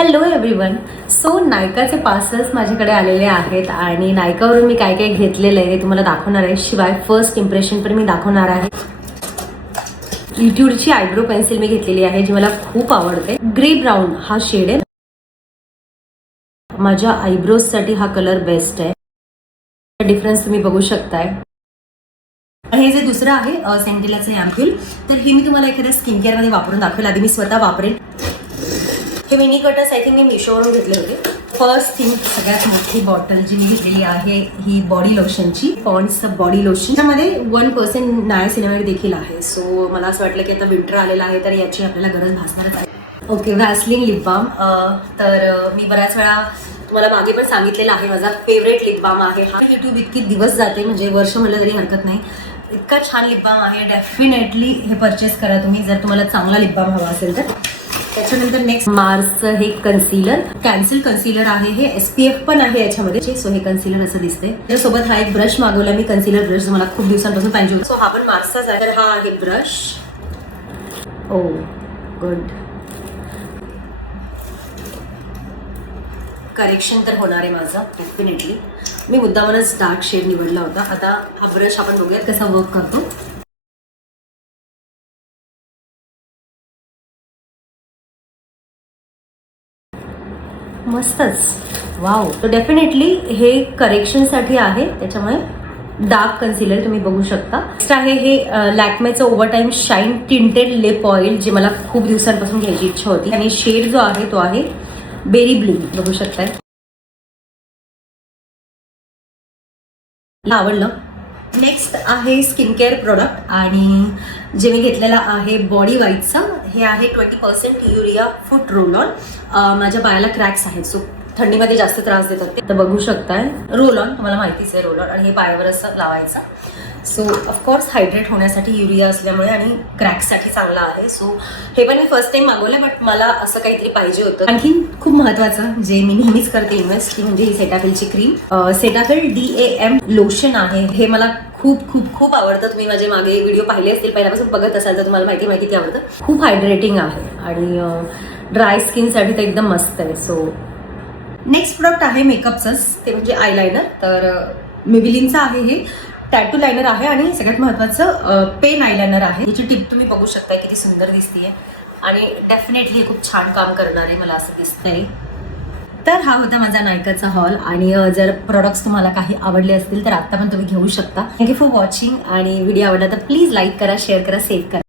Hello everyone. So नायकाचे parcels माझ्याकडे आलेले आहेत आणि नायकावरून मी काय काय घेतलेलं आहे ते तुम्हाला दाखवणार आहे. शिवाय फर्स्ट इम्प्रेशन पण मी दाखवणार आहे. लिट्यूडची आयब्रो पेन्सिल मी घेतलेली आहे जी मला खूप आवडते. ग्रे ब्राऊन हा शेड आहे. माझ्या आयब्रोजसाठी हा कलर बेस्ट आहे. डिफरन्स तुम्ही बघू शकताय. हे जे दुसरं आहे सेंटेलाचं अँप्यूल, तर हे मी तुम्हाला एखाद्या स्किन केअरमध्ये वापरून दाखवेल. आधी मी स्वतः वापरेन. हे मिनी कटर्स आय थिंक मी मिशोवरून घेतले होते. फर्स्ट थिंग, सगळ्यात मोठी बॉटल जी मी घेतलेली आहे ही बॉडी लोशनची, पॉन्ड्स बॉडी लोशन. त्यामध्ये 1% नायसिनामाइड देखील आहे. सो मला असं वाटलं की आता विंटर आलेला आहे तर याची आपल्याला गरज भासणारच आहे. Okay, Vaseline lip balm. तर मी बऱ्याच वेळा तुम्हाला मागे पण सांगितलेलं आहे माझा फेवरेट लिप बाम आहे हा. यूट्यूब इतकी दिवस जाते म्हणजे वर्ष म्हणलं तरी हरकत नाही. इतका छान लिप बाम आहे. डेफिनेटली हे परचेस करा तुम्ही जर तुम्हाला चांगला लिप बाम हवा असेल तर. त्याच्यानंतर नेक्स्ट मार्सचं हे कन्सिलर, कॅन्सिल कन्सिलर आहे. हे SPF पण आहे याच्यामध्ये. सो हे कन्सिलर असं दिसते. त्यासोबत हा एक ब्रश मागवला मी, कन्सिलर ब्रश, मला खूप दिवसांपासून पाहिजे होता. सो हा पण मार्सचाच आहे. तर हा आहे ब्रश. ओ गुड. करेक्शन तर होणार आहे माझं डेफिनेटली. मी मुद्दामच डार्क शेड निवडला होता. आता हा ब्रश आपण बघूयात कसा वर्क करतो. मस्तच, वाव. तर डेफिनेटली हे करेक्शनसाठी आहे, त्याच्यामुळे डार्क कन्सिलर तुम्ही बघू शकता. नेक्स्ट आहे हे लॅक्मेचं overtime shine tinted lip oil, जे मला खूप दिवसांपासून घ्यायची इच्छा होती. आणि शेड जो आहे तो आहे बेरी ब्लिंग, बघू शकताय. आवडलं. नेक्स्ट आहे स्किन केअर प्रोडक्ट आणि जे मी घेतलेला आहे बॉडी वाईटचा. हे आहे 20% युरिया फूट रोल ऑन. माझ्या पायाला क्रॅक्स आहेत, सो थंडीमध्ये जास्त त्रास देतात ते, तर बघू शकताय. रोल ऑन तुम्हाला माहितीच आहे, रोल ऑन. आणि हे पायावर असं लावायचं. सो ऑफकोर्स हायड्रेट होण्यासाठी युरिया असल्यामुळे आणि क्रॅक्ससाठी चांगला आहे. सो हे पण मी फर्स्ट टाइम मागवलं, बट मला असं काहीतरी पाहिजे होतं. आणखी खूप महत्त्वाचं जे मी नेहमीच करते इन्व्हेस्ट, ती म्हणजे ही सेटाफिलची क्रीम. सेटाफिल DAM लोशन आहे. हे मला खूप खूप खूप आवडतं. तुम्ही माझे मागे व्हिडिओ पाहिले असतील, पहिल्यापासून बघत असाल तर तुम्हाला माहिती किती आवडतं. खूप हायड्रेटिंग आहे आणि ड्राय स्किनसाठी तर एकदम मस्त आहे. सो नेक्स्ट प्रोडक्ट आहे मेकअपचंच, ते म्हणजे आयलायनर. तर मेबिलिनचं आहे हे. टॅटू लायनर आहे आणि सगळ्यात महत्त्वाचं पेन आयलायनर आहे. याची टिप तुम्ही बघू शकता किती सुंदर दिसते आणि डेफिनेटली खूप छान काम करणार आहे, मला असं दिसतंय. तर हा होता माझा नायकाचा हॉल. आणि जर प्रोडक्ट्स तुम्हाला काही आवडले असतील तर आता पण तुम्ही घेऊ शकता. Thank you for watching. आणि व्हिडिओ आवडला तर प्लीज लाईक करा, शेअर करा, सेव्ह करा.